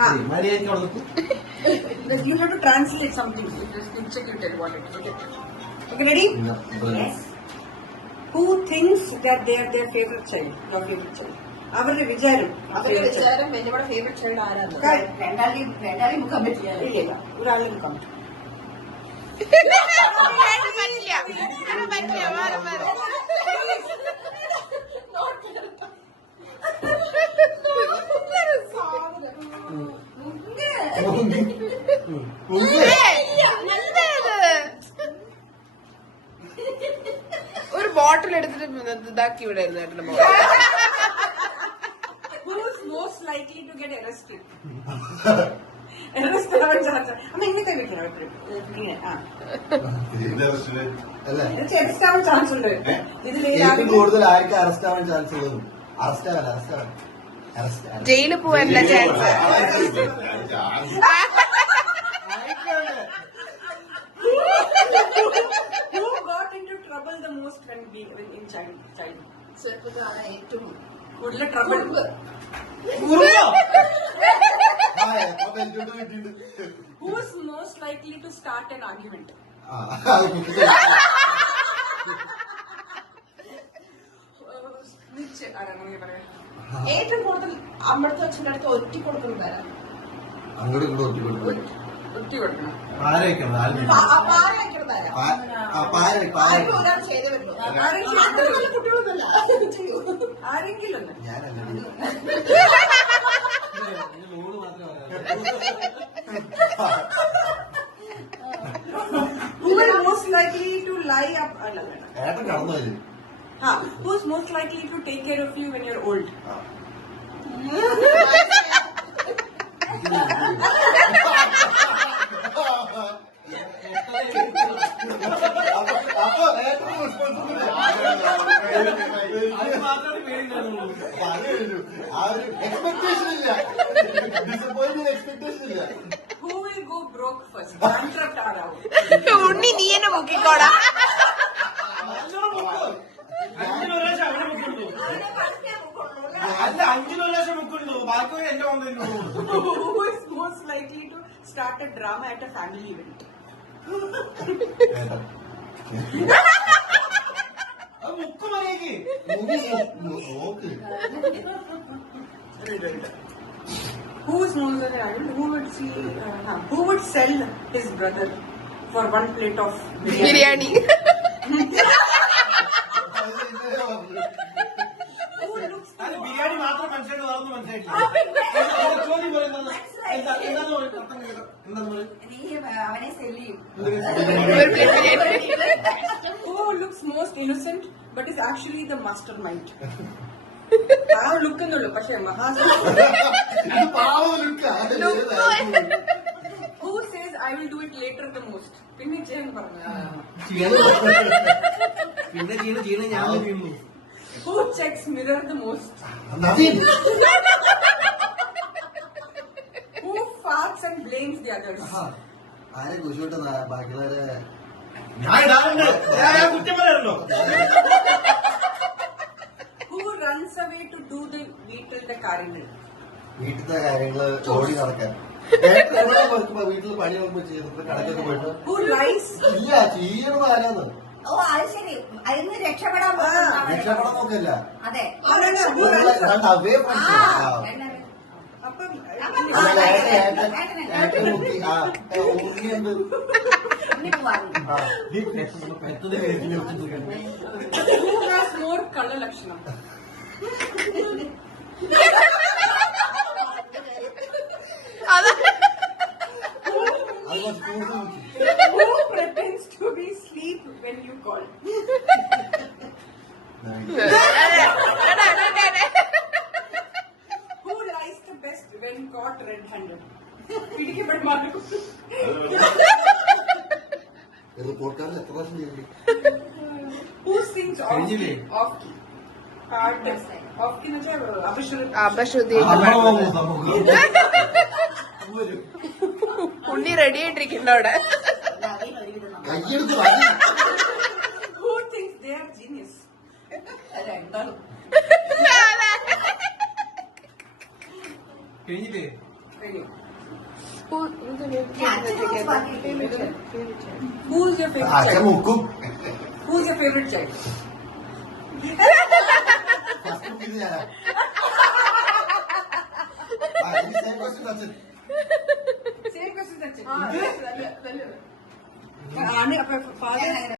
You have to translate something. Just check it what it is. Okay, ready? Yes. Who thinks that they are their favorite child? Your favorite child. അവരുടെ വിചാരം നമ്മുടെ favourite child ആരാണ്? രണ്ടാളി മുക്കാൻ പറ്റില്ല. ഇല്ല, ഒരാളെ മുക്കാൻ പറ്റും. ഒരു ബോട്ടിൽ എടുത്തിട്ട് ഇതാക്കി വിടായിരുന്നു ഏട്ടന്റെ ബോട്ടിൽ. Who's most likely to get arrested? Arrested ആവാൻ ചാൻസ്. അമ്മ ഇങ്ങനത്തെ വെക്കണം എപ്പോഴും. അറസ്റ്റ് ആവാൻ ചാൻസ് ഉണ്ട്. ഏറ്റവും കൂടുതൽ ആർക്ക് അറസ്റ്റ് ആവാൻ ചാൻസ് ഉള്ളത്? അറസ്റ്റ് ജയിലിൽ പോവാനുള്ള chance. Who got into trouble the most when in child? ചെറുപ്പത്തിലാണ് ഏറ്റവും കൂടുതൽ trouble. Who is most likely to start an argument? ഏറ്റവും കൂടുതൽ അമ്മടുത്ത് അച്ഛൻ്റെ അടുത്ത് ഒറ്റ കൊടുക്കുന്നതാരാ? അങ്ങോട്ട് ഇങ്ങോട്ട് ഒറ്റ കൊടുക്കണം. ഒരാൾ ചെയ്തേ പറ്റുള്ളൂ. കുട്ടികളൊന്നുമല്ല. ആരെങ്കിലും Who is most likely to lie up? Who is most likely to take care of you when you're old? Who will go broke first? Bankrupt or out? ഉണ്ണി നീ എന്നെ മുക്കിക്കോടാ. Who is most likely to start a drama at a family event? Who is most who would sell his brother for one plate of biryani? Biryani മാത്രം മനസ്സിലായിട്ട് വേറൊന്നും മനസ്സിലായിട്ടില്ല. അവനെ cell ചെയ്യും. Who looks most innocent but is actually the mastermind? ആ look എന്നുള്ളൂ, പക്ഷെ Who says I will do it later the most? പിന്നെ ചെയ്യാൻ പറഞ്ഞു. പിന്നെ ചെയ്യണ ഞാൻ ചെയ്യുന്നു. Who checks mirror the most? Who farts and blames the others? ആരെ കുശോട്ട് ബാക്കിയുള്ളവരെ ഞാൻ ഇടാറുണ്ട്. കുറ്റം പറയാറുണ്ടോ? Who runs away to do the വീട്ടിലത്തെ കാര്യങ്ങൾ? വീട്ടിലത്തെ കാര്യങ്ങള് ഓടി നടക്കാൻ വീട്ടിൽ പണിയൊക്കെ ചെയ്തിട്ട് കടക്കൊക്കെ പോയിട്ട് Who lies? ഇല്ല ചെയ്യണത് ആരാന്ന് ഓ അത് ശരി. അതിന് രക്ഷപ്പെടാൻ രക്ഷപ്പെടാൻ നോക്കില്ല. അതെ. അവേ അപ്പം ഉണ്ണിയുണ്ട്. Who has more color ലക്ഷണം? Who pretends to be asleep when you call? Who lies the best when caught red-handed? റിപ്പോർട്ടുകാരൻ എത്ര പ്രാവശ്യം ചെയ്തു? Who sings off key? Off key. Off key എന്ന് വെച്ചാൽ അപശ്രുതി. ഉണ്ണി റെഡി ആയിട്ടിരിക്കുന്നു അവിടെ. കയ്യെടുത്ത് Who thinks they are genius? കഴിഞ്ഞില്ലേ? you. Favorite child. Who's your favorite അച്ഛൻ child? മുക്കും Who's your favorite child? First മുക്കിയത് ഞാനാ സെയിം ക്വസ്റ്റ്യൻ അച്ഛൻ Same question, that's it. ആ, നല്ല, നല്ല. ആണ് അപ്പൊ father